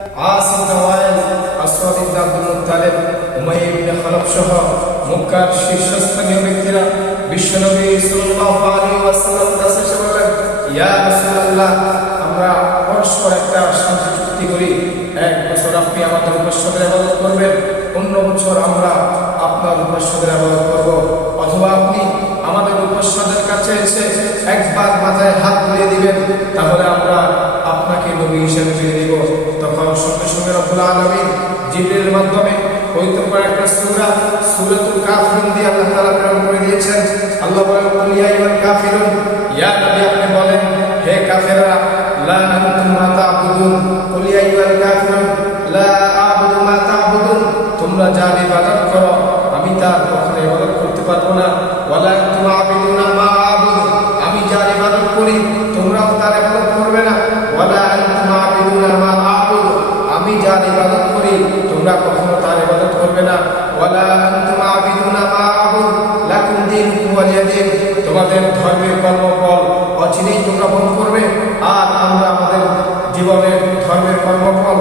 আসিম তাওয়াইল, আসওয়াদ ইবনে Abdul Muttalib, Umayya ইবনে খালফ সহ মক্কার শীর্ষস্থানীয় ব্যক্তিরা বিশ্বনবী সাল্লাল্লাহু আলাইহি ওয়াসাল্লামের কাছে এসে বললেন, ইয়া রাসূলুল্লাহ, আমরা পরস্পর একটা শান্তি চুক্তি করি। 1 বছর আপনি আমাদের উপাস্যদের ইবাদত করবেন, অন্য বছর আমরা আপনার উপাস্যদের ইবাদত করব, অথবা আপনি আমাদের উপাস্যদের কাছে এসে একবার মাথায় হাত বুলিয়ে দিবেন, তাহলে আমরা আপনাকে নবী হিসেবে মেনে নিব। তখন সঙ্গে সঙ্গে রব্বুল আলামিন জিবরিলের মাধ্যমে পবিত্র একটা সূরা সূরাতুল কাফিরুন দিয়ে আল্লাহ তাআলা প্রেরণ করে দিয়েছেন। আল্লাহ বলেন, কুল ইয়া আইয়ুহাল কাফিরুন, ইয়া নবী আপনি বলেন, হে কাফেররা, লা আনতুম মা তা'বুদুন, কুল ইয়া আইয়ুহাল কাফিরুন লা আ'বুদু মা তা'বুদুন, তোমরা যার ইবাদত করো আমি তার কখনো ইবাদত করতে পারবো না। ওয়ালা আনতুম আ'বিদুনা মা আ'বুদু, আমি যার ইবাদত করি তোমরাও তার ইবাদত করবে না। ওয়ালা আনতুম আ'বিদুনা মা আ'বুদু, আমি যার ইবাদত করি তোমরা কখনো তার ইবাদত করবে না। ওয়ালা আনতুম আ'বিদুনা মা আ'বুদু লাকুম দীনুকুম ওয়ালিয়া দীন, তোমাদের ধর্মের কর্মফল অচিরেই তোমরা ভোগ করবে, আর আমরা আমাদের জীবনের ধর্মের কর্মফল